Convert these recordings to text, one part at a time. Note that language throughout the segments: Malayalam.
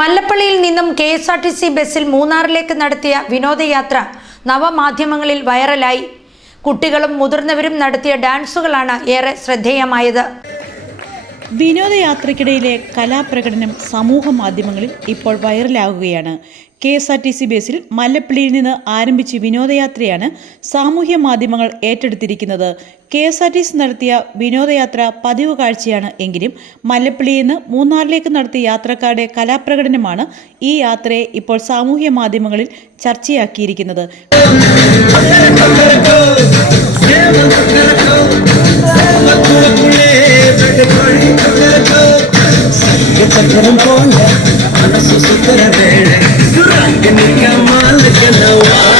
മല്ലപ്പള്ളിയിൽ നിന്നും K S R T C ബസ്സിൽ മൂന്നാറിലേക്ക് നടത്തിയ വിനോദയാത്ര നവമാധ്യമങ്ങളിൽ വൈറലായി. കുട്ടികളും മുതിർന്നവരും നടത്തിയ ഡാൻസുകളാണ് ഏറെ ശ്രദ്ധേയമായത്. വിനോദയാത്രയ്ക്കിടയിലെ കലാപ്രകടനം സമൂഹ മാധ്യമങ്ങളിൽ ഇപ്പോൾ വൈറലാകുകയാണ് K S R T C ബേസിൽ മല്ലപ്പള്ളിയിൽ നിന്ന് ആരംഭിച്ച വിനോദയാത്രയാണ് സാമൂഹ്യ മാധ്യമങ്ങൾ ഏറ്റെടുത്തിരിക്കുന്നത്. K S R T C നടത്തിയ വിനോദയാത്ര പതിവ് കാഴ്ചയാണ് എങ്കിലും മല്ലപ്പള്ളിയിൽ നിന്ന് മൂന്നാറിലേക്ക് നടത്തിയ യാത്രക്കാരുടെ കലാപ്രകടനമാണ് ഈ യാത്രയെ ഇപ്പോൾ സാമൂഹ്യ മാധ്യമങ്ങളിൽ ചർച്ചയാക്കിയിരിക്കുന്നത്. ചക്രം മനസ്സു സുത്തര വേഴ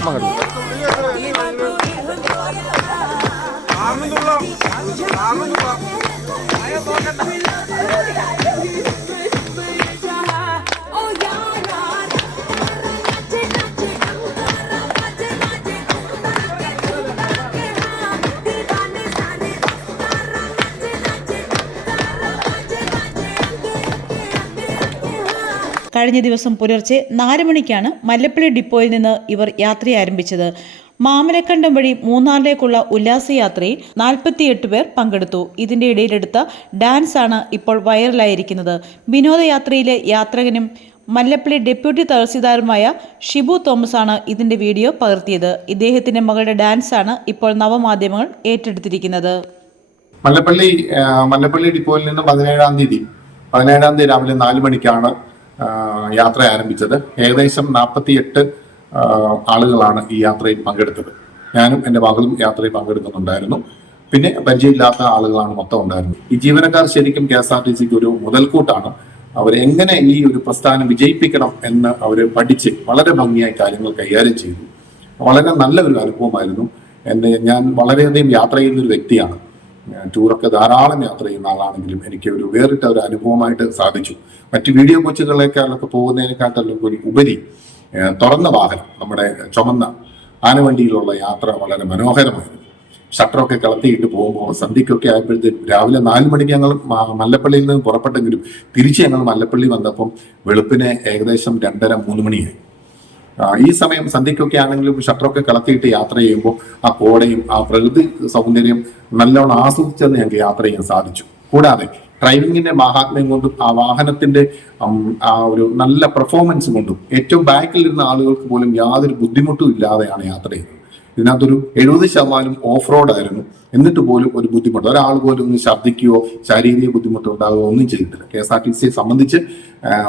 ഈണതൻ പൊൻതന്തിയിൽ കഴിഞ്ഞ ദിവസം പുലർച്ചെ നാല് മണിക്കാണ് മല്ലപ്പള്ളി ഡിപ്പോയിൽ നിന്ന് ഇവർ യാത്ര ആരംഭിച്ചത്. മാമലക്കണ്ടം വഴി മൂന്നാറിലേക്കുള്ള ഉല്ലാസയാത്രയിൽ നാൽപ്പത്തിയെട്ട് പേർ പങ്കെടുത്തു. ഇതിന്റെ ഇടയിലെടുത്ത ഡാൻസ് ആണ് ഇപ്പോൾ വൈറലായിരിക്കുന്നത്. വിനോദയാത്രയിലെ യാത്രകനും മല്ലപ്പള്ളി ഡെപ്യൂട്ടി തഹസിൽദാരുമായ ഷിബു തോമസ് ആണ് ഇതിന്റെ വീഡിയോ പകർത്തിയത്. ഇദ്ദേഹത്തിന്റെ മകളുടെ ഡാൻസ് ആണ് ഇപ്പോൾ നവമാധ്യമങ്ങൾ ഏറ്റെടുത്തിരിക്കുന്നത്. മല്ലപ്പള്ളി മല്ലപ്പള്ളി ഡിപ്പോയിൽ നിന്ന് പതിനേഴാം തീയതി പതിനേഴാം തീയതി രാവിലെ നാല് മണിക്കാണ് യാത്ര ആരംഭിച്ചത്. ഏകദേശം നാൽപ്പത്തിയെട്ട് ആളുകളാണ് ഈ യാത്രയിൽ പങ്കെടുത്തത്. ഞാനും എന്റെ മകളും യാത്രയിൽ പങ്കെടുക്കുന്നുണ്ടായിരുന്നു. പിന്നെ പരിചയമില്ലാത്ത ആളുകളാണ് മൊത്തം ഉണ്ടായിരുന്നത്. ഈ ജീവനക്കാർ ശരിക്കും കെ എസ് ആർ ടി സിക്ക് ഒരു മുതൽക്കൂട്ടാണ്. അവരെങ്ങനെ ഈ ഒരു പ്രസ്ഥാനം വിജയിപ്പിക്കണം എന്ന് അവർ പഠിച്ച് വളരെ ഭംഗിയായി കാര്യങ്ങൾ കൈകാര്യം ചെയ്തു. വളരെ നല്ല ഒരു അനുഭവമായിരുന്നു. എന്നെ ഞാൻ വളരെയധികം യാത്ര ചെയ്യുന്ന ഒരു വ്യക്തിയാണ്. ടൂറൊക്കെ ധാരാളം യാത്ര ചെയ്യുന്ന ആളാണെങ്കിലും എനിക്ക് ഒരു വേറിട്ട ഒരു അനുഭവമായിട്ട് സാധിച്ചു. മറ്റ് വീഡിയോ കോച്ചുകളിലേക്കാളൊക്കെ പോകുന്നതിനെക്കാട്ടും ഒരു ഉപരി തുറന്ന വാഹനം നമ്മുടെ ചുമന്ന ആനവണ്ടിയിലുള്ള യാത്ര വളരെ മനോഹരമായിരുന്നു. ഷട്ടറൊക്കെ കളത്തിയിട്ട് പോകുമ്പോൾ സന്ധ്യയ്ക്കൊക്കെ ആയപ്പോഴത്തേക്കും രാവിലെ നാല് മണിക്ക് ഞങ്ങൾ മല്ലപ്പള്ളിയിൽ നിന്ന് പുറപ്പെട്ടെങ്കിലും തിരിച്ച് ഞങ്ങൾ മല്ലപ്പള്ളി വന്നപ്പം വെളുപ്പിന് ഏകദേശം രണ്ടര മൂന്ന് മണിയായി. ഈ സമയം സന്ധ്യയ്ക്കൊക്കെ ആണെങ്കിലും ഷട്ടറൊക്കെ കളത്തിയിട്ട് യാത്ര ചെയ്യുമ്പോൾ ആ കോടയും ആ പ്രകൃതി സൗന്ദര്യം നല്ലോണം ആസ്വദിച്ചെന്ന് ഞങ്ങൾക്ക് യാത്ര ചെയ്യാൻ സാധിച്ചു. കൂടാതെ ഡ്രൈവിങ്ങിന്റെ മഹാത്മ്യം കൊണ്ടും ആ വാഹനത്തിന്റെ ആ ഒരു നല്ല പെർഫോമൻസ് കൊണ്ടും ഏറ്റവും ബാക്കിൽ ഇരുന്ന ആളുകൾക്ക് പോലും യാതൊരു ബുദ്ധിമുട്ടും ഇല്ലാതെയാണ് യാത്ര ചെയ്യുന്നത്. ഇതിനകത്തൊരു എഴുപത് ശതമാനം ഓഫ് റോഡ് ആയിരുന്നു. എന്നിട്ട് പോലും ഒരു ബുദ്ധിമുട്ട്. ഒരാൾ പോലും ഒന്ന് ഛർദ്ദിക്കുകയോ ശാരീരിക ബുദ്ധിമുട്ടോ ഉണ്ടാകുകയോ ഒന്നും ചെയ്തിട്ടില്ല. കെ എസ് ആർ ടി സിയെ സംബന്ധിച്ച്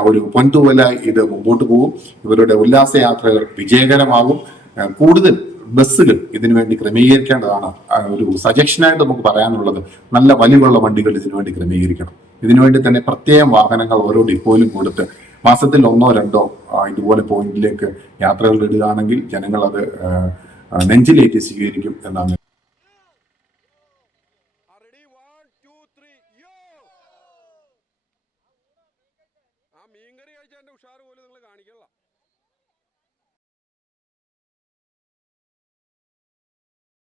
ഒരു പൊൻതൂവലായി ഇത് മുമ്പോട്ട് പോകും. ഇവരുടെ ഉല്ലാസയാത്രകൾ വിജയകരമാകും. കൂടുതൽ ബസ്സുകൾ ഇതിനു വേണ്ടി ക്രമീകരിക്കേണ്ടതാണ്. ഒരു സജഷനായിട്ട് നമുക്ക് പറയാനുള്ളത് നല്ല വലിവുള്ള വണ്ടികൾ ഇതിനു വേണ്ടി ക്രമീകരിക്കണം. ഇതിനുവേണ്ടി തന്നെ പ്രത്യേകം വാഹനങ്ങൾ ഓരോ ഡിപ്പോയിലും കൊടുത്ത് മാസത്തിൽ ഒന്നോ രണ്ടോ ഇതുപോലെ പോയിന്റിലേക്ക് യാത്രകൾ ഇടുകയാണെങ്കിൽ ജനങ്ങൾ അത് നെഞ്ചിലേറ്റി സ്വീകരിക്കും എന്നാണ് ആ ഉഷാറ് പോലും നിങ്ങൾ കാണിക്കല്ല